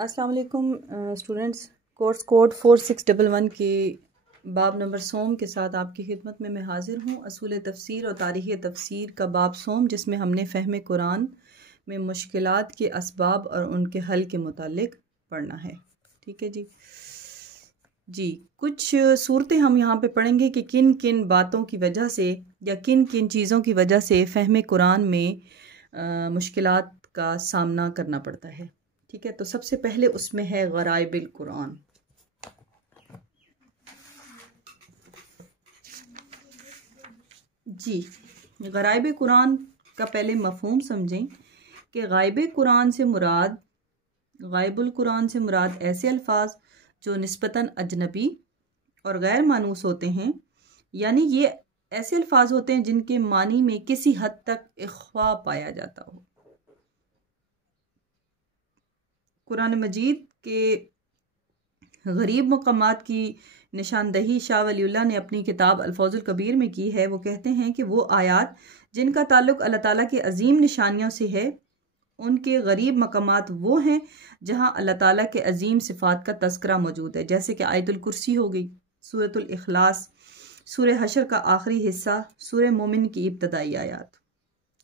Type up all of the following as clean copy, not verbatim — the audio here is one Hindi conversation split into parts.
अस्सलाम वालेकुम स्टूडेंट्स। कोर्स कोड 4611 की बाब नंबर सोम के साथ आपकी खिदमत में मैं हाज़िर हूँ। असूल तफसीर और तारीख़ तफसीर का बाब सोम, जिसमें हमने फ़हम कुरान में मुश्किलात के असबाब और उनके हल के मुतालिक पढ़ना है। ठीक है जी, कुछ सूरतें हम यहाँ पे पढ़ेंगे कि किन किन बातों की वजह से या किन किन चीज़ों की वजह से फ़हम कुरान में मुश्किलात का सामना करना पड़ता है। ठीक है, तो सबसे पहले उसमें है गराइबिल कुरान। जी, गराइब कुरान का पहले मफहूम समझें कि गायब कुरान से मुराद गायबुल कुरान से मुराद ऐसे अल्फाज जो निस्बतन अजनबी और गैर मानूस होते हैं, यानी ये ऐसे अल्फाज होते हैं जिनके मानी में किसी हद तक इख्फा पाया जाता हो। कुरान मजीद के गरीब मकामात की निशानदही शाह वलीउल्लाह ने अपनी किताब अल्फाजुल कबीर में की है। वो कहते हैं कि वो आयात जिनका ताल्लुक अल्लाह ताला की अजीम निशानियों से है, उनके गरीब मकामात वो हैं जहाँ अल्लाह ताला के अजीम सिफ़ात का तज़किरा मौजूद है, जैसे कि आयतुल कुर्सी हो गई, सूरतुल इखलास, सूरह हशर का आखिरी हिस्सा, सूरह मोमिन की इब्तदाई आयात।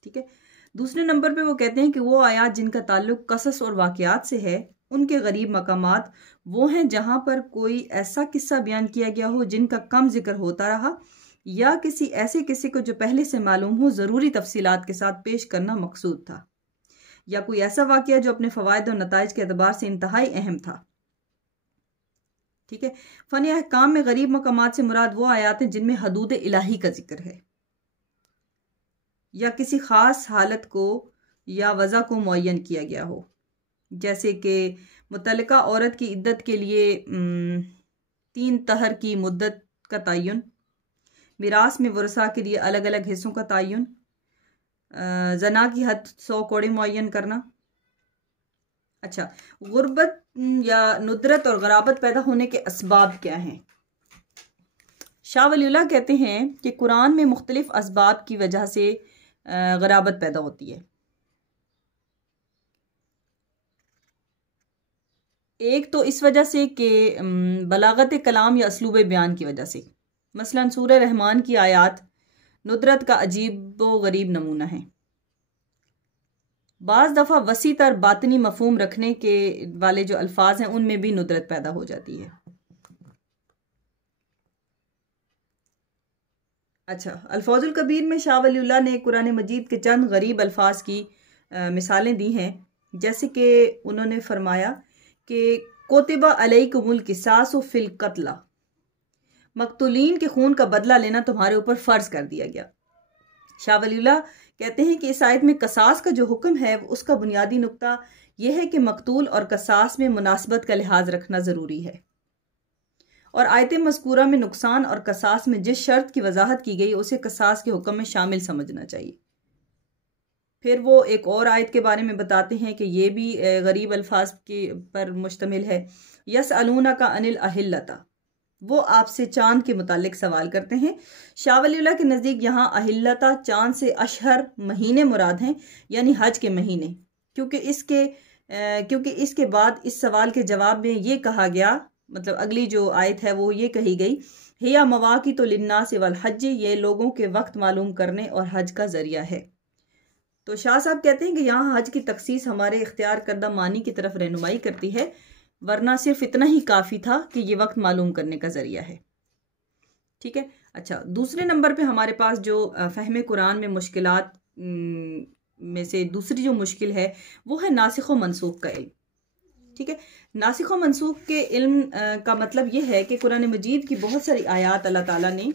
ठीक है, दूसरे नंबर पे वो कहते हैं कि वो आयात जिनका ताल्लुक कसस और वाक़यात से है, उनके गरीब मकामात वो हैं जहाँ पर कोई ऐसा किस्सा बयान किया गया हो जिनका कम जिक्र होता रहा, या किसी ऐसे किस्से को जो पहले से मालूम हो ज़रूरी तफसीलात के साथ पेश करना मकसूद था, या कोई ऐसा वाक़या जो अपने फ़वाइद और नताइज के एतबार से इंतहाई अहम था। ठीक है, फ़न अहकाम में गरीब मकामात से मुराद वो आयात हैं जिनमें हदूद इलाही का जिक्र है, या किसी ख़ास हालत को या वज़ा को मुअय्यन किया गया हो, जैसे कि मुतल्लिका औरत की इद्दत के लिए 3 तहर की मुद्दत का तयन, मिरास में वरसा के लिए अलग अलग हिस्सों का तयन, जना की हद 100 कोड़े मुअय्यन करना। अच्छा, गुर्बत या नुदरत और गराबत पैदा होने के असबाब क्या हैं? शाह वलीउल्लाह कहते हैं कि कुरान में मुख्तलिफ असबाब की वजह से गराबत पैदा होती है। एक तो इस वजह से कि बलागत कलाम या असलूब बयान की वजह से, मसलन सूरह रहमान की आयात नुदरत का अजीब व गरीब नमूना है। बाज़ दफ़ा वसी तर बातनी मफहूम रखने के वाले जो अल्फाज हैं उनमें भी नुदरत पैदा हो जाती है। अच्छा, अल्फाजुल कबीर में शाह वलीउल्लाह ने कुरान मजीद के चंद गरीब अल्फाज की मिसालें दी हैं, जैसे कि उन्होंने फरमाया कि कोतिबा अलैकुमुल क़िसासु फ़िल क़त्ला, मक़तूलीन के खून का बदला लेना तुम्हारे ऊपर फ़र्ज कर दिया गया। शाह वलीउल्लाह कहते हैं कि इस आयत में कसास का जो हुक्म है उसका बुनियादी नुक्ता यह है कि मकतूल और कसास में मुनासबत का लिहाज रखना ज़रूरी है, और आयत मज़कूरा में नुकसान और कसास में जिस शर्त की वजाहत की गई उसे कसास के हुक्म में शामिल समझना चाहिए। फिर वो एक और आयत के बारे में बताते हैं कि ये भी गरीब अल्फाज के पर मुश्तमिल है। यसअलूना का अनिल अहिल्लता, वो आपसे चांद के मुतालिक सवाल करते हैं। शाह वलीउल्लाह के नज़दीक यहाँ अहिल्लता चांद से अशहर महीने मुराद हैं, यानी हज के महीने, क्योंकि इसके बाद इस सवाल के जवाब में ये कहा गया, मतलब अगली जो आयत है वो ये कही गई, हिया मवाक़ितु लिन्नास वल हज, ये लोगों के वक्त मालूम करने और हज का जरिया है। तो शाह साहब कहते हैं कि यहाँ हज की तखसीस हमारे इख्तियार करदा मानी की तरफ रहनुमाई करती है, वरना सिर्फ इतना ही काफ़ी था कि ये वक्त मालूम करने का जरिया है। ठीक है, अच्छा, दूसरे नंबर पे हमारे पास जो फ़हम कुरान में मुश्किलात में से दूसरी जो मुश्किल है वो है नासिख व मनसूख का इल्म। ठीक है, नासिख व मनसूख के इल्म का मतलब ये है कि कुरान मजीद की बहुत सारी आयात अल्लाह ताला ने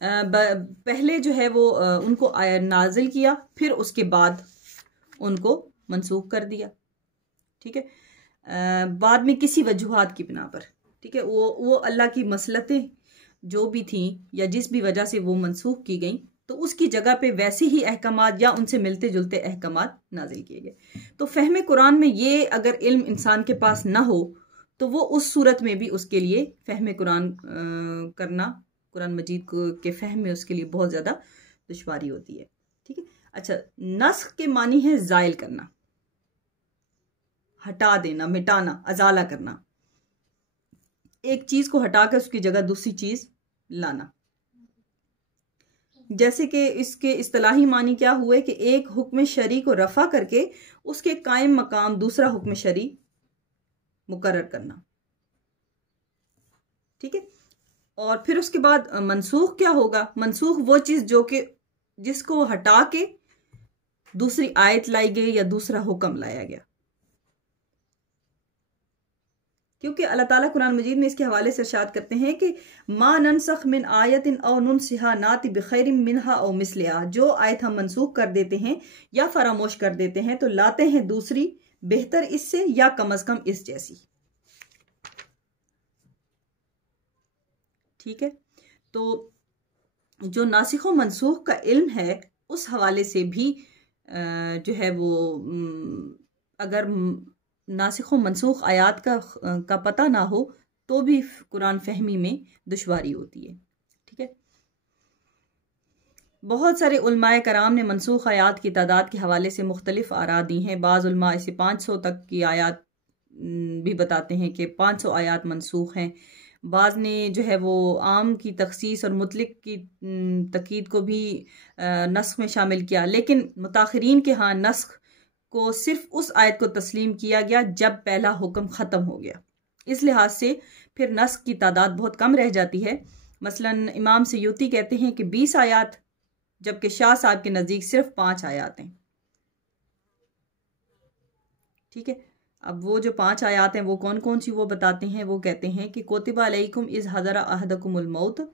पहले जो है वो उनको नाजिल किया, फिर उसके बाद उनको मनसूख कर दिया। ठीक है, बाद में किसी वजूहात की बिना पर, ठीक है, वो अल्लाह की मसलतें जो भी थी या जिस भी वजह से वो मनसूख की गई, तो उसकी जगह पे वैसे ही अहकामात या उनसे मिलते जुलते अहकामात नाजिल किए गए। तो फ़हम कुरान में ये अगर इल्म इंसान के पास ना हो तो वो उस सूरत में भी उसके लिए फ़हम कुरान करना, कुरान मजीद के फ़हम में उसके लिए बहुत ज़्यादा दुश्वारी होती है। ठीक है, अच्छा, नस्ख के मानी है ज़ाइल करना। हटा देना, मिटाना, अजाला करना, एक चीज को हटाकर उसकी जगह दूसरी चीज लाना। जैसे कि इसके इस्तिलाही मानी क्या हुए कि एक हुक्म शरी को रफा करके उसके कायम मकाम दूसरा हुक्म शरी मुकर्रर करना। ठीक है। और फिर उसके बाद मनसूख क्या होगा? मनसूख वो चीज जो कि जिसको हटा के दूसरी आयत लाई गई या दूसरा हुक्म लाया गया। क्योंकि अल्लाह ताला कुरान मजीद में इसके हवाले से इरशाद करते हैं कि मा ननसख मिन आयतिन औ नुनसिहा नाति बिखैरिम मिनहा औ मिसलिहा, जो आयत हम मनसूख कर देते हैं या फरामोश कर देते हैं तो लाते हैं दूसरी बेहतर इससे या कम अज कम इस जैसी। ठीक है। तो जो नासिख व मनसूख का इल्म है उस हवाले से भी जो है वो अगर नासिख व मनसूख आयात का पता ना हो तो भी कुरान फहमी में दुश्वारी होती है। ठीक है। बहुत सारे उलमाए कराम ने मनसूख आयात की तादाद के हवाले से मुख्तलिफ आरा दी हैं। बाज़ उलमा इसे 500 तक की आयात भी बताते हैं कि 500 आयात मनसूख हैं। बाज़ ने जो है वो आम की तखसीस और मुतलिक की तकीद को भी नस्ख में शामिल किया, लेकिन मुताखिरीन के यहाँ नस्ख को सिर्फ उस आयत को तस्लीम किया गया जब पहला हुक्म ख़त्म हो गया। इस लिहाज से फिर नस्ख की तादाद बहुत कम रह जाती है। मसलन इमाम सयूती कहते हैं कि 20 आयात, जबकि शाह साहब के नज़दीक सिर्फ 5 आयात हैं। ठीक है। अब वो जो 5 आयात हैं वो कौन कौन सी वो बताते हैं। वो कहते हैं कि कोतिबा अलैकुम इज़ हज़रा अहदकुमुल मौत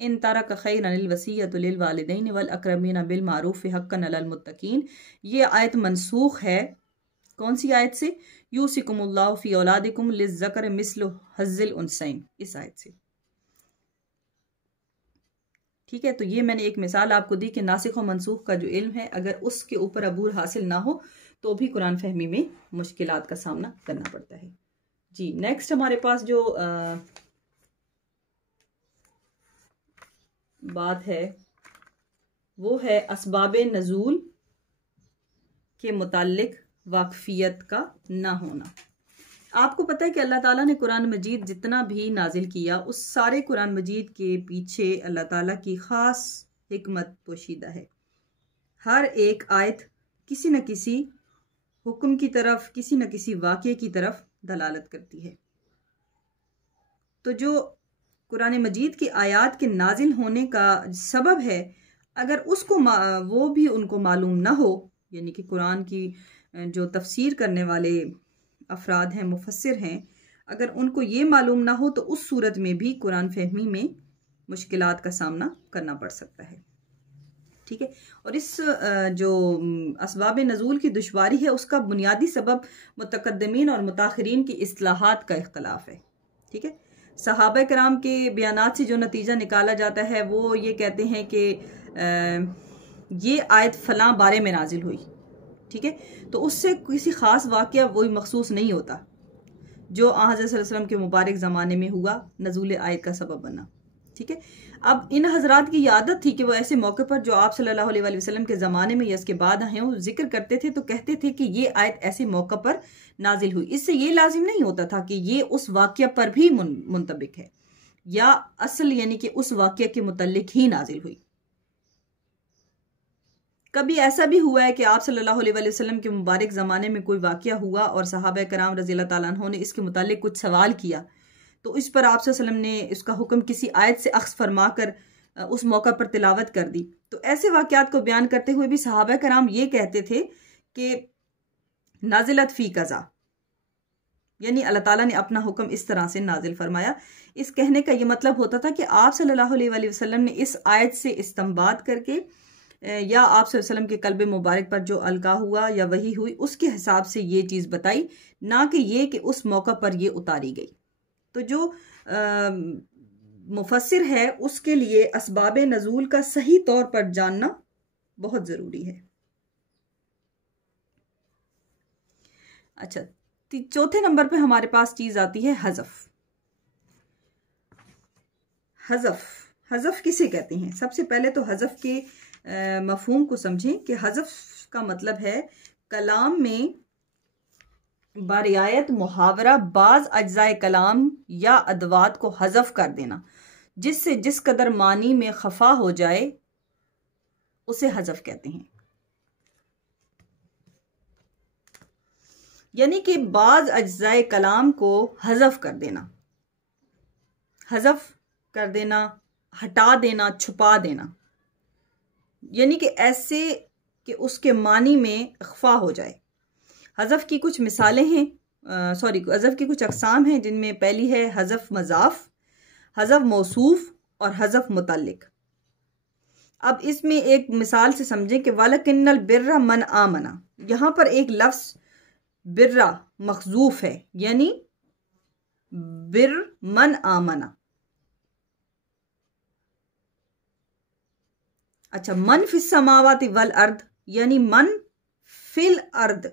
इन तरक खैरन लिल वसीयतु लिल वालिदैन वल अक़रबीन बिल मारूफ हक्कन अलल मुत्तकीन। ये आयत मनसूख है। कौन सी आयत से? यूसिकुमुल्लाहु फी औलादिकुम लिज़्ज़कर मिस्लु हज़्ज़िल उनसैन, इस आयत से। ठीक है। तो ये मैंने एक मिसाल आपको दी कि नासिख व मनसूख का जो इल्म है अगर उसके ऊपर अबूर हासिल ना हो तो भी कुरान फहमी में मुश्किलात का सामना करना पड़ता है। जी, नेक्स्ट हमारे पास जो बात है वो है असबाबे नज़ूल के मुताल्लिक वाकफियत का ना होना। आपको पता है कि अल्लाह ताला ने कुरान मजीद जितना भी नाजिल किया उस सारे कुरान मजीद के पीछे अल्लाह ताला की ख़ास हिकमत पोशीदा है। हर एक आयत किसी न किसी हुक्म की तरफ, किसी न किसी वाक़े की तरफ दलालत करती है। तो जो कुरान मजीद की आयत के नाजिल होने का सबब है, अगर उसको वो भी उनको मालूम ना हो, यानी कि कुरान की जो तफसीर करने वाले अफराद हैं, मुफस्सिर हैं, अगर उनको ये मालूम ना हो तो उस सूरत में भी कुरान फहमी में मुश्किलात का सामना करना पड़ सकता है। ठीक है। और इस जो असबाब नज़ूल की दुश्वारी है उसका बुनियादी सबब मुतक़द्दिमीन और मुताखिरीन की इस्तिलाहात का इख्तलाफ है। ठीक है। सहाबा कराम के बयानात से जो नतीजा निकाला जाता है वो ये कहते हैं कि ये आयत फ़लाँ बारे में नाजिल हुई। ठीक है। तो उससे किसी ख़ास वाक़या वही मखसूस नहीं होता जो हज़रत सल्लल्लाहु अलैहि वसल्लम के मुबारक ज़माने में हुआ, नज़ूल आयत का सबब बना। ठीक है। अब इन हजरात की आदत थी कि वो ऐसे मौके पर जो आप सल्लल्लाहु अलैहि वसल्लम के ज़माने में या इसके बाद आए वो जिक्र करते थे तो कहते थे कि ये आयत ऐसे मौके पर नाजिल हुई। इससे ये लाजिम नहीं होता था कि ये उस वाक़या पर भी मुंतबिक है या असल यानी कि उस वाक़या के मुतल्लिक ही नाजिल हुई। कभी ऐसा भी हुआ है कि आप सल्लल्लाहु अलैहि वसल्लम के मुबारक ज़माने में कोई वाक़या हुआ और सहाबा कराम रज़ियल्लाहु ताला अन्हुम ने इसके मुतालिक कुछ सवाल किया तो इस पर आप सल्लल्लाहु अलैहि वसल्लम ने इसका हुक्म किसी आयत से अख्स फरमा कर उस मौका पर तिलावत कर दी। तो ऐसे वाक़यात को बयान करते हुए भी सहाबा कराम ये कहते थे कि नाजिलत फ़ी कज़ा, यानी अल्लाह ताला ने अपना हुक्म इस तरह से नाजिल फरमाया। इस कहने का ये मतलब होता था कि आप सल्लल्लाहु अलैहि वसल्लम ने इस आयत से इस्तिंबात करके या आप सल्लल्लाहु अलैहि वसल्लम के कल्बे मुबारक पर जो अलका हुआ या वही हुई उसके हिसाब से ये चीज़ बताई, ना कि ये कि उस मौका पर ये उतारी गई। तो जो मुफस्सिर है उसके लिए असबाब नज़ूल का सही तौर पर जानना बहुत ज़रूरी है। अच्छा, चौथे नंबर पे हमारे पास चीज़ आती है हज़फ। हज़फ किसे कहते हैं? सबसे पहले तो हज़फ के मफहूम को समझें कि हज़फ का मतलब है कलाम में बारियायत मुहावरा बाज अज्जाए कलाम या अदवात को हज़फ कर देना जिससे जिस कदर मानी में खफा हो जाए उसे हज़फ कहते हैं। यानी कि बाज अज्जाए कलाम को हज़फ कर देना, हज़फ कर देना, हटा देना, छुपा देना, यानी कि ऐसे कि उसके मानी में खफा हो जाए। हज़फ की कुछ मिसालें हैं, हज़फ की कुछ अक़साम हैं, जिनमें पहली है हज़फ मज़ाफ़, हज़फ मौसूफ़ और हज़फ मुतल्लिक़। अब इसमें एक मिसाल से समझें कि वलकिन्नल बिर्रा मन आमना, यहाँ पर एक लफ्ज़ बिर्रा मखजूफ है, यानी बिर मन आमना। अच्छा, मन फिस समावाति वल अर्द, यानी मन फिल अर्द।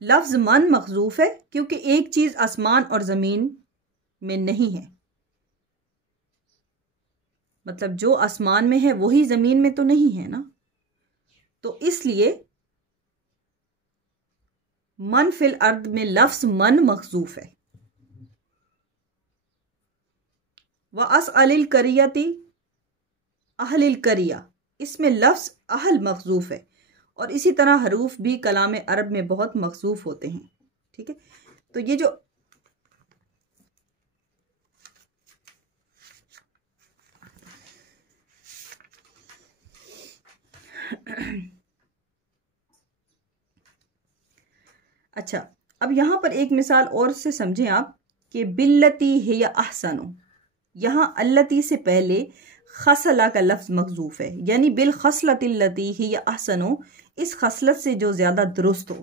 लफ्ज मन मखजूफ है क्योंकि एक चीज आसमान और जमीन में नहीं है, मतलब जो आसमान में है वही जमीन में तो नहीं है ना, तो इसलिए मन फिल अर्द में लफ्ज मन मखजूफ है। व असअलिल करियती अहलिल करिया, इसमें लफ्ज अहल मखजूफ है। और इसी तरह हरूफ भी कलाम अरब में बहुत मखजूफ होते हैं। ठीक है, तो ये जो अच्छा, अब यहां पर एक मिसाल और से समझें आप कि बिल्लती हिय अहसनु, यहाँ अल्लती से पहले खसला का लफ्ज मखजूफ है, यानी बिल खसलतिल्लती हिय अहसनु, इस खसलत से जो ज्यादा दुरुस्त हो।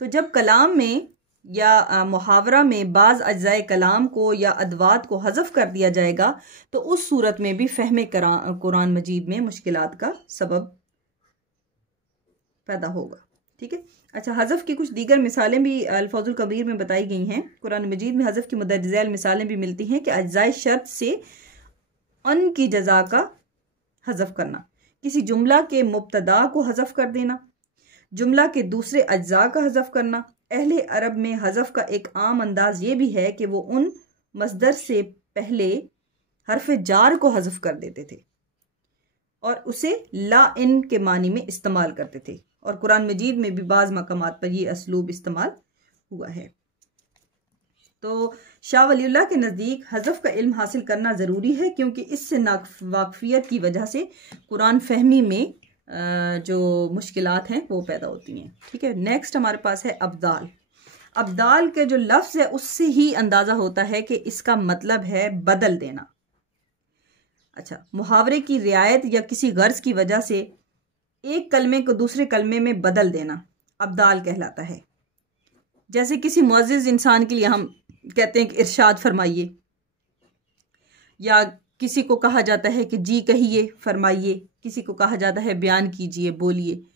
तो जब कलाम में या मुहावरा में बाज अज्जाए कलाम को या अदवात को हज़फ कर दिया जाएगा तो उस सूरत में भी फ़हमे कुरान मजीद में मुश्किलात का सबब पैदा होगा। ठीक है, अच्छा, हज़फ की कुछ दीगर मिसालें भी अल्फाजुल कबीर में बताई गई हैं। कुरान मजीद में हज़फ की मुदर्रज झैल मिसालें भी मिलती हैं कि अज्जाए शर्त से अन की जज़ा का हज़फ करना, किसी जुमला के मुब्तदा को हज़फ कर देना, जुमला के दूसरे अज्जा का हज़फ करना। अहले अरब में हज़फ का एक आम अंदाज ये भी है कि वो उन मस्दर से पहले हरफ जार को हज़फ कर देते थे और उसे ला इन के मानी में इस्तेमाल करते थे, और कुरान मजीद में भी बाज़ मकामात पर यह असलूब इस्तेमाल हुआ है। तो शाह वलीउल्लाह के नज़दीक हज़फ का इल्म हासिल करना ज़रूरी है क्योंकि इससे नावाकफियत की वजह से कुरान फहमी में जो मुश्किलात हैं वो पैदा होती हैं। ठीक है, नेक्स्ट हमारे पास है अब्दाल। अब्दाल के जो लफ्ज़ है उससे ही अंदाज़ा होता है कि इसका मतलब है बदल देना। अच्छा, मुहावरे की रियायत या किसी गर्ज की वजह से एक कलमे को दूसरे कलमे में बदल देना अब्दाल कहलाता है। जैसे किसी मुअज़्ज़िज़ इंसान के लिए हम कहते हैं कि इरशाद फरमाइए, या किसी को कहा जाता है कि जी कहिए, फरमाइए, किसी को कहा जाता है बयान कीजिए, बोलिए।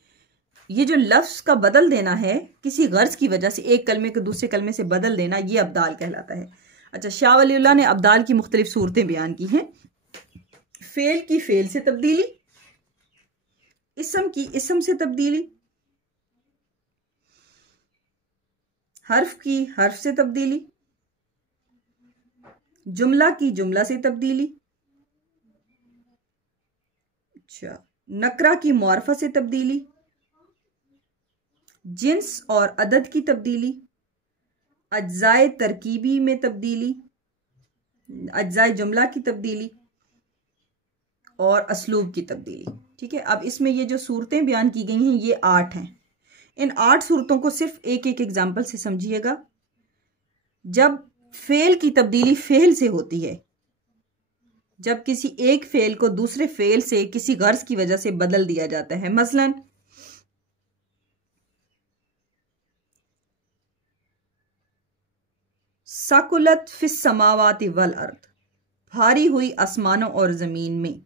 ये जो लफ्ज़ का बदल देना है किसी गर्ज की वजह से, एक कलमे को दूसरे कलमे से बदल देना, ये अब्दाल कहलाता है। अच्छा, शाह वलीउल्लाह ने अब्दाल की मुख्तलिफ सूरतें बयान की हैं। फेल की फेल से तब्दीली, इस्म की इस्म से तब्दीली, हर्फ की हर्फ से तब्दीली, जुमला की जुमला से तब्दीली, अच्छा, नकरा की मुआरफा से तब्दीली, जिन्स और अदद की तब्दीली, अज्जाए तरकीबी में तब्दीली, अज्जाए जुमला की तब्दीली और असलूब की तब्दीली। ठीक है, अब इसमें ये जो सूरतें बयान की गई हैं ये 8 हैं। इन 8 सूरतों को सिर्फ एक एक एग्जाम्पल से समझिएगा। जब फेल की तब्दीली फेल से होती है, जब किसी एक फेल को दूसरे फेल से किसी गर्ज की वजह से बदल दिया जाता है, मसलन सकुलत फिस समावाति वल अर्द, भारी हुई आसमानों और जमीन में।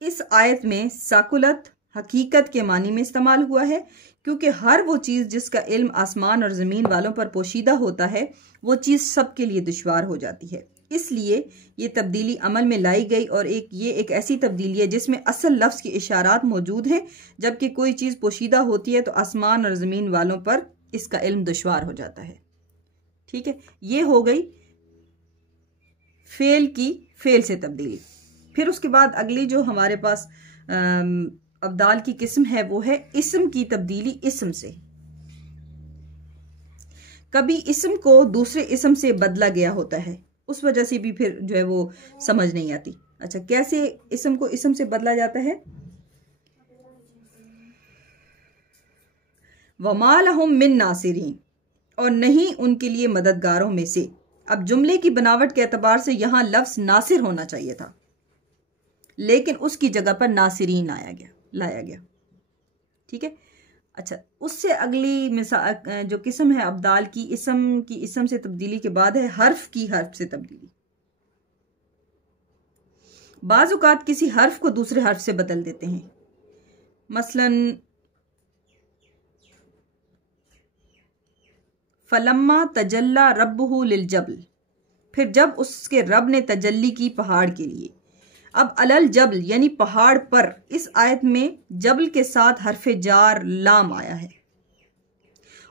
इस आयत में साकुलत हकीकत के मानी में इस्तेमाल हुआ है क्योंकि हर वो चीज़ जिसका इल्म आसमान और ज़मीन वालों पर पोशीदा होता है वो चीज़ सबके लिए दुश्वार हो जाती है। इसलिए ये तब्दीली अमल में लाई गई और ये एक ऐसी तब्दीली है जिसमें असल लफ्ज़ के इशारात मौजूद हैं, जबकि कोई चीज़ पोशीदा होती है तो आसमान और ज़मीन वालों पर इसका इल्म दुश्वार हो जाता है। ठीक है, ये हो गई फेल की फेल से तब्दीली। फिर उसके बाद अगली जो हमारे पास अब्दाल की किस्म है वो है इस्म की तब्दीली इस्म से। कभी इस्म को दूसरे इस्म से बदला गया होता है, उस वजह से भी फिर जो है वो समझ नहीं आती। अच्छा, कैसे इस्म को इस्म से बदला जाता है? वमा लहुम मिन नासिरीन, और नहीं उनके लिए मददगारों में से। अब जुमले की बनावट के एतबार से यहां लफ्ज नासिर होना चाहिए था, लेकिन उसकी जगह पर नासिरीन लाया गया। ठीक है। अच्छा, उससे अगली मिसाल जो किस्म है अब्दाल की इस्म से तब्दीली के बाद है हर्फ की हर्फ से तब्दीली। बाज़ औक़ात किसी हर्फ को दूसरे हर्फ से बदल देते हैं। मसलन फलम्मा तजल्ला रब्बुहु लिल जबल, फिर जब उसके रब ने तजल्ली की पहाड़ के लिए। अब अलल जबल यानी पहाड़ पर, इस आयत में जबल के साथ हरफे जार लाम आया है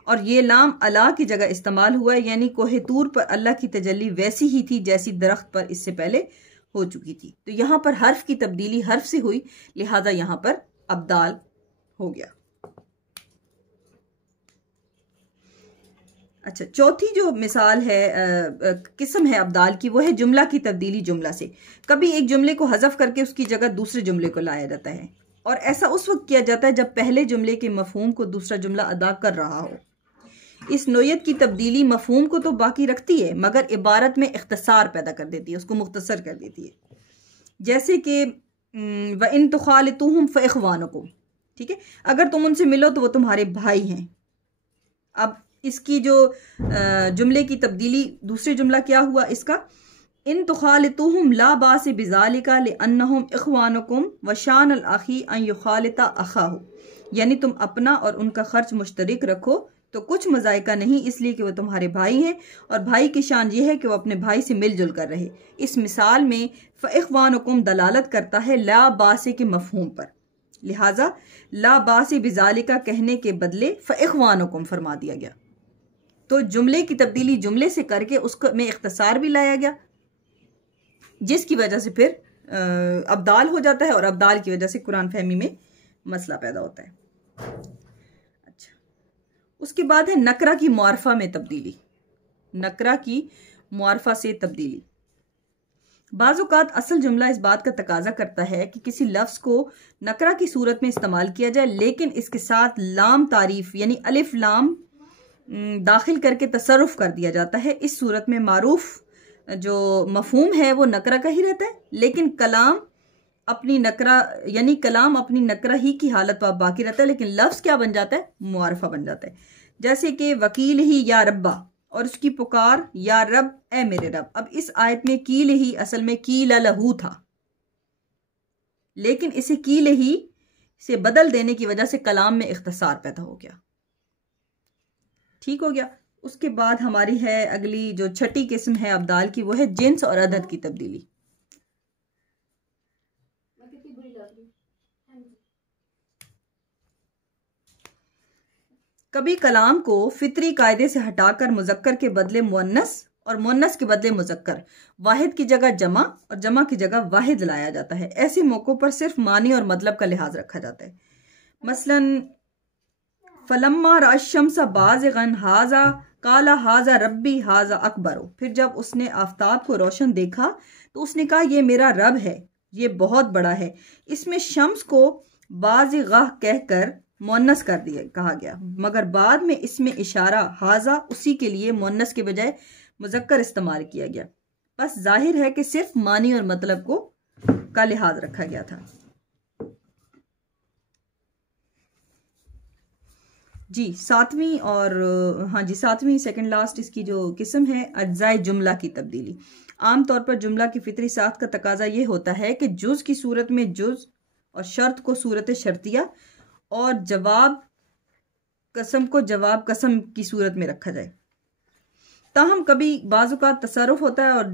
और ये लाम अला की जगह इस्तेमाल हुआ है, यानी कोहे तूर पर अल्लाह की तजल्ली वैसी ही थी जैसी दरख्त पर इससे पहले हो चुकी थी। तो यहां पर हर्फ की तब्दीली हर्फ से हुई, लिहाजा यहां पर अब्दाल हो गया। अच्छा, चौथी जो मिसाल है किस्म है अब्दाल की वो है जुमला की तब्दीली जुमला से। कभी एक जुमले को हज़फ करके उसकी जगह दूसरे जुमले को लाया जाता है, और ऐसा उस वक्त किया जाता है जब पहले जुमले के मफहूम को दूसरा जुमला अदा कर रहा हो। इस नोयत की तब्दीली मफहूम को तो बाकी रखती है मगर इबारत में इख्तिसार पैदा कर देती है, उसको मुख्तसर कर देती है। जैसे कि व इन तुखालितुहुम फ़इख्वानुकुम, ठीक है, अगर तुम उनसे मिलो तो वो तुम्हारे भाई हैं। अब इसकी जो जुमले की तब्दीली दूसरे जुमला क्या हुआ इसका, इन तुखालितुहुम ला बास बिज़ालिका लिअन्नहुम इख्वानुकुम व शान अल अखी अन युखालिता अखाहु, यानी तुम अपना और उनका खर्च मुश्तरक रखो तो कुछ मज़ायका नहीं, इसलिए कि वो तुम्हारे भाई हैं और भाई की शान ये है कि वो अपने भाई से मिलजुल कर रहे। इस मिसाल में फ़इख्वानुकुम दलालत करता है ला बासे के मफहूम पर, लिहाजा ला बासे बिज़ालिका कहने के बदले फ़इख्वानुकुम फरमा दिया गया। तो जुमले की तब्दीली जुमले से करके उसको में इख्तिसार भी लाया गया, जिसकी वजह से फिर अब्दाल हो जाता है और अब्दाल की वजह से कुरान फहमी में मसला पैदा होता है। अच्छा, उसके बाद है नकरा की मुआरफा में तब्दीली। नकरा की मुआरफा से तब्दीली। बाज़ औक़ात असल जुमला इस बात का तकाजा करता है कि किसी लफ्ज़ को नकरा की सूरत में इस्तेमाल किया जाए, लेकिन इसके साथ लाम तारीफ यानी अलिफ लाम दाखिल करके तसर्रुफ कर दिया जाता है। इस सूरत में मारूफ जो मफहूम है वो नकरा का ही रहता है, लेकिन कलाम अपनी नकरा ही की हालत पर बाकी रहता है, लेकिन लफ्ज़ क्या बन जाता है, मुआरफा बन जाता है। जैसे कि वकील ही या रब्बा, और उसकी पुकार या रब ए मेरे रब। अब इस आयत में कील ही असल में कील लहू था, लेकिन इसे कील ही से बदल देने की वजह से कलाम में इख्तिसार पैदा हो गया। ठीक हो गया। उसके बाद हमारी है अगली जो छठी किस्म है अब्दाल की, वो है जिन्स और अदद की तब्दीली। कभी कलाम को फितरी कायदे से हटाकर मुजक्कर के बदले मुअन्नस और मुअन्नस के बदले मुजक्कर, वाहिद की जगह जमा और जमा की जगह वाहिद लाया जाता है। ऐसे मौकों पर सिर्फ मानी और मतलब का लिहाज रखा जाता है। मसलन फलम्मा राशम्सा बाज़िगन हाजा काला हाजा रब्बी हाजा अकबरो, फिर जब उसने आफताब को रोशन देखा तो उसने कहा ये मेरा रब है, ये बहुत बड़ा है। इसमें शम्स को बाज़िग़ह कहकर मुअन्नस कर दिया कहा गया, मगर बाद में इसमें इशारा हाजा उसी के लिए मुअन्नस के बजाय मुजक्कर इस्तेमाल किया गया। बस जाहिर है कि सिर्फ मानी और मतलब को का लिहाज रखा गया था। जी सातवीं और हाँ जी सातवीं सेकंड लास्ट इसकी जो किस्म है अज्जाए जुमला की तब्दीली। आम तौर पर जुमला की फितरी साख्त का तकाजा ये होता है कि जुज की सूरत में जुज और शर्त को सूरत शर्तिया और जवाब कसम को जवाब कसम की सूरत में रखा जाए। ताहम कभी बाजू का तसर्रुफ होता है और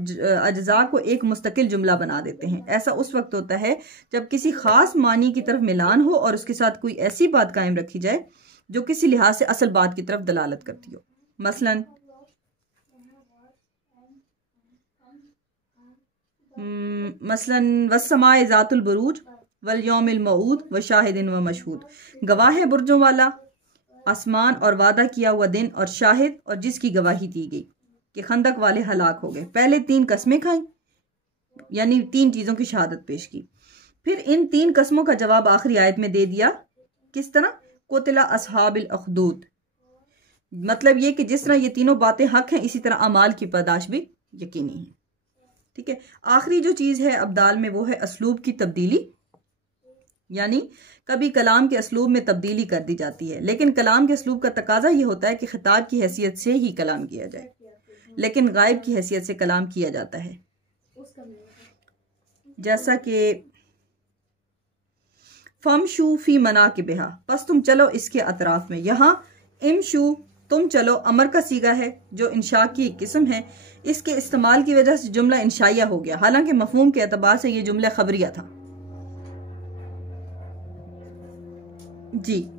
अज्जा को एक मुस्तकिल जुमला बना देते हैं। ऐसा उस वक्त होता है जब किसी खास मानी की तरफ मिलान हो और उसके साथ कोई ऐसी बात कायम रखी जाए जो किसी लिहाज से असल बात की तरफ दलालत करती हो। मसलन वस्समाए ज़ातुल बुरूज वल यौमिल मऊद व शाहिदिन व मशहूद, गवाह है बुर्जों वाला आसमान और वादा किया हुआ दिन और शाहिद और जिसकी गवाही दी गई कि खंदक वाले हलाक हो गए। पहले 3 कस्में खाई, यानी 3 चीज़ों की शहादत पेश की। फिर इन 3 कस्मों का जवाब आखिरी आयत में दे दिया। किस तरह? कुतिला अस्हाबिल अखदूद, मतलब ये कि जिस तरह ये तीनों बातें हक हैं, इसी तरह अमाल की पैदाश भी यकीनी है। ठीक है। आखिरी जो चीज़ है अब्दाल में वो है असलूब की तब्दीली, यानी कभी कलाम के असलूब में तब्दीली कर दी जाती है, लेकिन कलाम के असलूब का तकाजा ये होता है कि खिताब की हैसियत से ही कलाम किया जाए, लेकिन गायब की हैसियत से कलाम किया जाता है। जैसा कि फमशू फी मना के बेहा, बस तुम चलो इसके अतराफ में। यहाँ इमशू तुम चलो अमर का सीगा है जो इंशा की एक किस्म है। इसके इस्तेमाल की वजह से जुमला इंशाइया हो गया, हालांकि मफहूम के एतबार से ये जुमला खबरिया था। जी,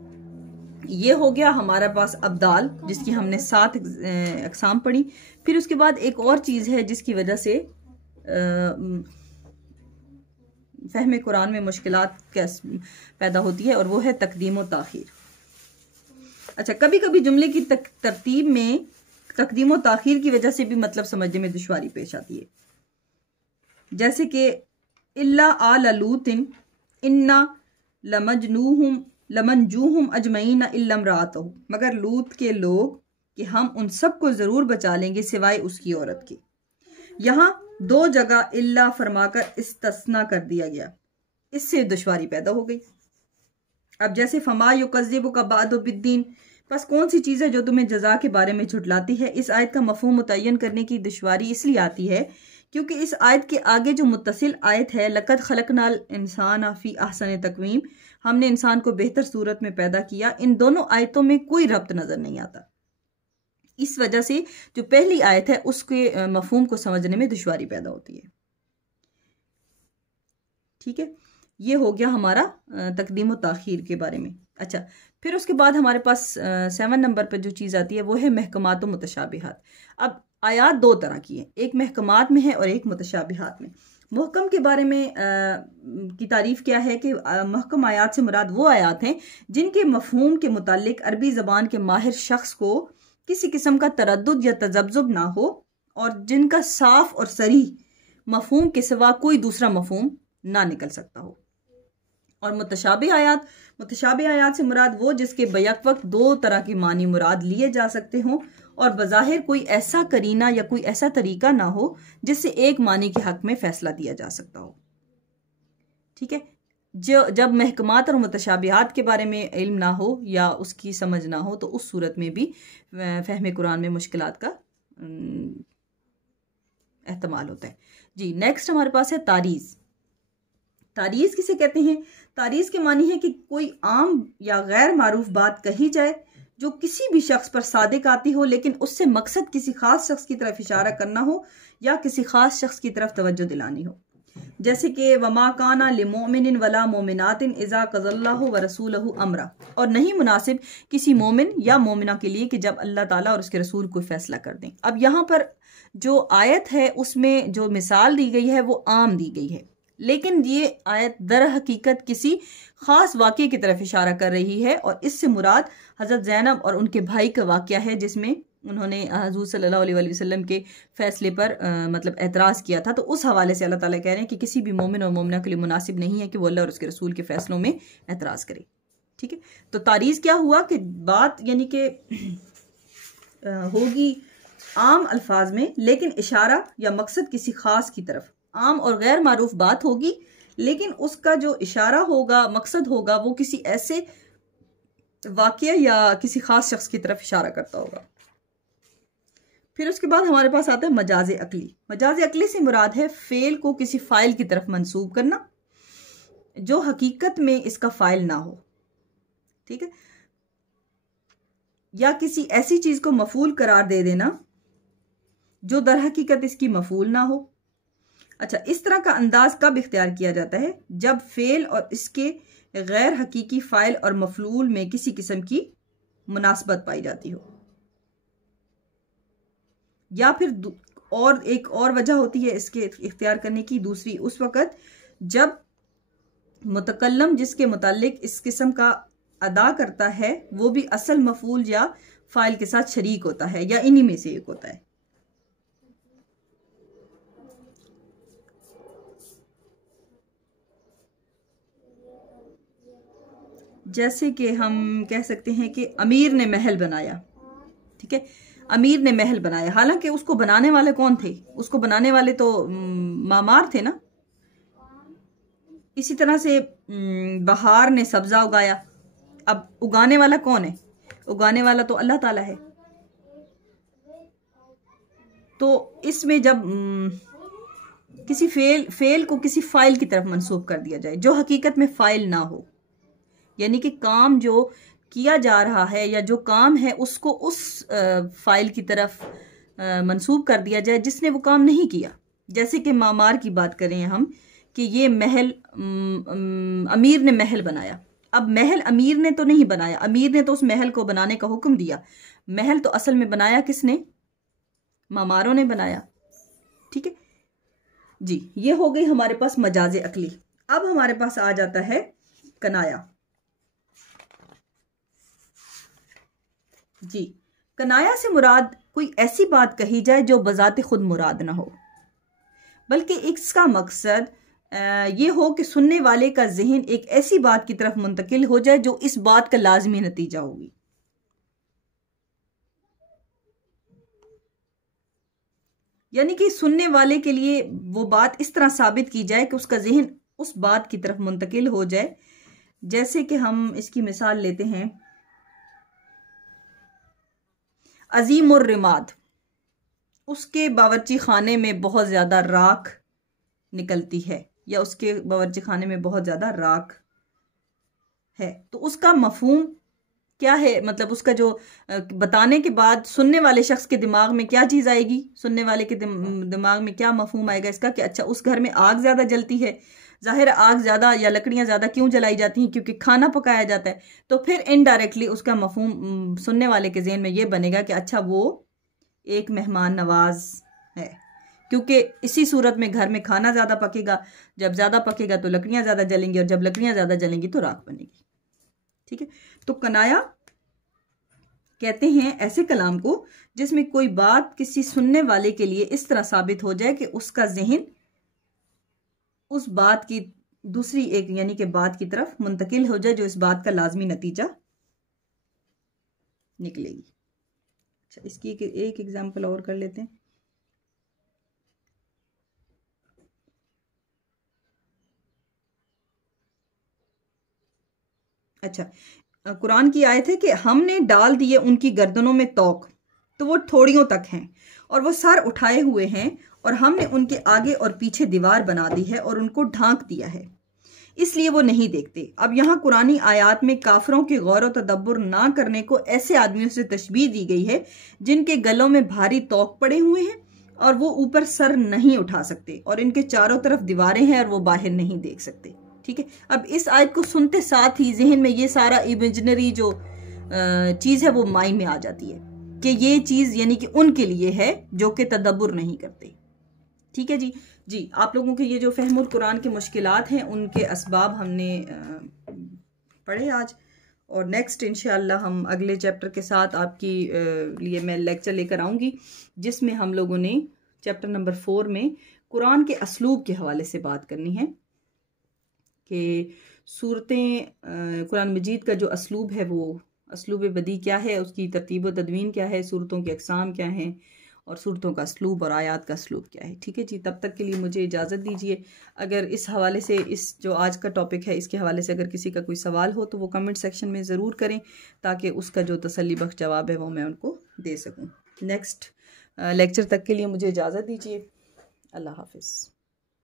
ये हो गया हमारे पास अब्दाल, जिसकी हमने 7 अक़साम पढ़ी। फिर उसके बाद एक और चीज़ है जिसकी वजह से फ़हम कुरान में मुश्किलात पैदा होती है, और वो है तकदीम व ताख़ीर। अच्छा, कभी कभी जुमले की तरतीब में तकदीम व ताख़ीर की वजह से भी मतलब समझने में दुश्वारी पेश आती है। जैसे कि इल्ला आल लूतिन इन्ना लमनजूहुम अजमईन इल्ला इम्राअतहु, मगर लूत के लोग कि हम उन सबको ज़रूर बचा लेंगे सिवाय उसकी औरत के। यहाँ 2 जगह इल्ला फरमाकर इस्तस्ना कर दिया गया, इससे दुश्वारी पैदा हो गई। अब जैसे फमा युकज़्ज़िबुका बादु बिद्दीन, बस कौन सी चीज़ है जो तुम्हें जजा के बारे में झुटलाती है। इस आयत का मफ़हूम मुतय्यन करने की दुश्वारी इसलिए आती है क्योंकि इस आयत के आगे जो मुत्तसिल आयत है लक़द खलक़नाल इंसान फ़ी अहसन तक़वीम, हमने इंसान को बेहतर सूरत में पैदा किया, इन दोनों आयतों में कोई रब्त नज़र नहीं आता। इस वजह से जो पहली आयत है उसके मफ़हूम को समझने में दुश्वारी पैदा होती है। ठीक है, ये हो गया हमारा तकदीम व ताख़ीर के बारे में। अच्छा, फिर उसके बाद हमारे पास 7 नंबर पर जो चीज़ आती है वो है महकमात व मुतशाबिहात। अब आयात 2 तरह की है, एक महकमात में है और एक मुतशाबिहात में। मुहकम के बारे में की तारीफ़ क्या है कि महकम आयात से मुराद वो आयात हैं जिनके मफ़हूम के मुतालिक अरबी ज़बान के माहिर शख्स को किसी किस्म का तरद्दुद या तज़ब्ज़ुब ना हो और जिनका साफ और सरीह मफ़हूम के सिवा कोई दूसरा मफ़हूम ना निकल सकता हो। और मुतशाबिह आयात से मुराद वो जिसके बैक वक्त 2 तरह के मानी मुराद लिए जा सकते हों और बज़ाहिर कोई ऐसा करीना या कोई ऐसा तरीका ना हो जिससे एक मानी के हक में फैसला दिया जा सकता हो। ठीक है, जब महकमात और मुतशाबिहात के बारे में इल्म ना हो या उसकी समझ ना हो तो उस सूरत में भी फ़हम कुरान में मुश्किलात का एहतमाल होता है। जी, नेक्स्ट हमारे पास है तारीज़। तारीज़ किसे कहते हैं? तारीज़ के मानी है कि कोई आम या गैर मारूफ बात कही जाए जो किसी भी शख्स पर सादिक आती हो, लेकिन उससे मकसद किसी खास शख्स की तरफ इशारा करना हो या किसी खास शख्स की तरफ तवज्जो दिलानी हो। जैसे कि वमा काना लिमोमिनिन वला मोमिनातिन इज़ा क़ज़ल्लाहु व रसूलहु अमरा, और नहीं मुनासिब किसी मोमिन या मोमिना के लिए कि जब अल्लाह ताला और उसके रसूल कोई फैसला कर दें। अब यहाँ पर जो आयत है उसमें जो मिसाल दी गई है वो आम दी गई है, लेकिन ये आयत दर हकीकत किसी ख़ास वाक़े की तरफ इशारा कर रही है और इससे मुराद हज़रत ज़ैनब और उनके भाई का वाक़या है जिसमें उन्होंने हुज़ूर सल्लल्लाहु अलैहि वसल्लम के फ़ैसले पर मतलब एतराज़ किया था। तो उस हवाले से अल्लाह ताला कह रहे हैं कि किसी भी मोमिन और मोमिना के लिए मुनासिब नहीं है कि वो अल्लाह और उसके रसूल के फ़ैसलों में एतराज़ करे। ठीक है, तो तारीज़ क्या हुआ कि बात यानी कि होगी आम अल्फाज में, लेकिन इशारा या मकसद किसी ख़ास की तरफ। आम और गैर मारूफ बात होगी लेकिन उसका जो इशारा होगा, मकसद होगा, वो किसी ऐसे वाक़या या किसी ख़ास शख्स की तरफ इशारा करता होगा। फिर उसके बाद हमारे पास आता है मजाज अकली। मजाज अकली से मुराद है फ़ेल को किसी फ़ाइल की तरफ मंसूब करना जो हकीकत में इसका फ़ाइल ना हो। ठीक है, या किसी ऐसी चीज़ को मफूल करार दे देना जो दर हकीकत इसकी मफूल ना हो। अच्छा, इस तरह का अंदाज कब इख्तियार किया जाता है? जब फेल और इसके गैर हकीकी फ़ाइल और मफलूल में किसी किस्म की मुनासबत पाई जाती हो, या फिर और एक और वजह होती है इसके इख्तियार करने की दूसरी, उस वक़्त जब मुतकल्लम जिसके मुतालिक इस किस्म का अदा करता है वो भी असल मफूल या फ़ाइल के साथ शरीक होता है या इन्हीं में से एक होता है। जैसे कि हम कह सकते हैं कि अमीर ने महल बनाया, ठीक है, अमीर ने महल बनाया, हालांकि उसको बनाने वाले कौन थे? उसको बनाने वाले तो मामार थे ना। इसी तरह से बहार ने सब्जा उगाया, अब उगाने वाला कौन है? उगाने वाला तो अल्लाह ताला है। तो इसमें जब किसी फेल को किसी फाइल की तरफ मंसूब कर दिया जाए जो हकीकत में फाइल ना हो, यानी कि काम जो किया जा रहा है या जो काम है उसको उस फाइल की तरफ मंसूब कर दिया जाए जिसने वो काम नहीं किया। जैसे कि मामार की बात करें हम कि ये महल अमीर ने महल बनाया। अब महल अमीर ने तो नहीं बनाया, अमीर ने तो उस महल को बनाने का हुक्म दिया। महल तो असल में बनाया किसने? मामारों ने बनाया। ठीक है जी, ये हो गई हमारे पास मजाजे अकली। अब हमारे पास आ जाता है कनाया। जी, कनाया से मुराद कोई ऐसी बात कही जाए जो बजाते खुद मुराद ना हो, बल्कि इसका मकसद ये हो कि सुनने वाले का जहन एक ऐसी बात की तरफ मुंतकिल हो जाए जो इस बात का लाजमी नतीजा होगी। यानी कि सुनने वाले के लिए वो बात इस तरह साबित की जाए कि उसका जहन उस बात की तरफ मुंतकिल हो जाए। जैसे कि हम इसकी मिसाल लेते हैं, अजीम और रिमाद, उसके बावर्ची खाने में बहुत ज़्यादा राख निकलती है या उसके बावर्ची खाने में बहुत ज़्यादा राख है, तो उसका मफहूम क्या है? मतलब उसका जो बताने के बाद सुनने वाले शख्स के दिमाग में क्या चीज़ आएगी? सुनने वाले के दिमाग में क्या मफहूम आएगा इसका कि अच्छा उस घर में आग ज़्यादा जलती है। जाहिर आग ज़्यादा या लकड़ियाँ ज़्यादा क्यों जलाई जाती हैं? क्योंकि खाना पकाया जाता है। तो फिर इनडायरेक्टली उसका मफहूम सुनने वाले के जहन में ये बनेगा कि अच्छा वो एक मेहमान नवाज है, क्योंकि इसी सूरत में घर में खाना ज़्यादा पकेगा, जब ज़्यादा पकेगा तो लकड़ियाँ ज़्यादा जलेंगी और जब लकड़ियाँ ज़्यादा जलेंगी तो राख बनेगी। ठीक है, तो कनाया कहते हैं ऐसे कलाम को जिसमें कोई बात किसी सुनने वाले के लिए इस तरह साबित हो जाए कि उसका जहन उस बात की दूसरी एक यानी कि बात की तरफ मुंतकिल हो जाए जो इस बात का लाजमी नतीजा निकलेगी। अच्छा, इसकी एक एग्जांपल और कर लेते हैं। अच्छा, कुरान की आयत है कि हमने डाल दिए उनकी गर्दनों में तौक, तो वो थोड़ियों तक हैं और वो सर उठाए हुए हैं, और हमने उनके आगे और पीछे दीवार बना दी है और उनको ढांक दिया है, इसलिए वो नहीं देखते। अब यहाँ कुरानी आयात में काफिरों के गौर व तदब्बुर ना करने को ऐसे आदमियों से तशबीह दी गई है जिनके गलों में भारी तौक पड़े हुए हैं और वो ऊपर सर नहीं उठा सकते और इनके चारों तरफ दीवारें हैं और वो बाहर नहीं देख सकते। ठीक है, अब इस आयत को सुनते साथ ही जहन में ये सारा इमेजिनरी जो चीज़ है वो माइंड में आ जाती है कि ये चीज़ यानी कि उनके लिए है जो कि तदब्बुर नहीं करते। ठीक है जी, आप लोगों के ये जो फहमुल कुरान की मुश्किलात हैं उनके असबाब हमने पढ़े आज, और नेक्स्ट इंशाअल्लाह हम अगले चैप्टर के साथ आपकी लिए मैं लेक्चर लेकर आऊँगी जिसमें हम लोगों ने चैप्टर नंबर 4 में कुरान के असलूब के हवाले से बात करनी है कि सूरतें कुरान मजीद का जो असलूब है वो असलूब बदी क्या है, उसकी तरतीब व तदवीन क्या है, सूरतों के अक़साम क्या हैं और सूरतों का असलूब और आयात का असलूब क्या है। ठीक है जी, तब तक के लिए मुझे इजाज़त दीजिए। अगर इस हवाले से इस जो आज का टॉपिक है इसके हवाले से अगर किसी का कोई सवाल हो तो वो कमेंट सेक्शन में ज़रूर करें ताकि उसका जो तसल्ली बख्श जवाब है वो मैं उनको दे सकूँ। नेक्स्ट लेक्चर तक के लिए मुझे इजाज़त दीजिए। अल्लाह हाफ़िज़।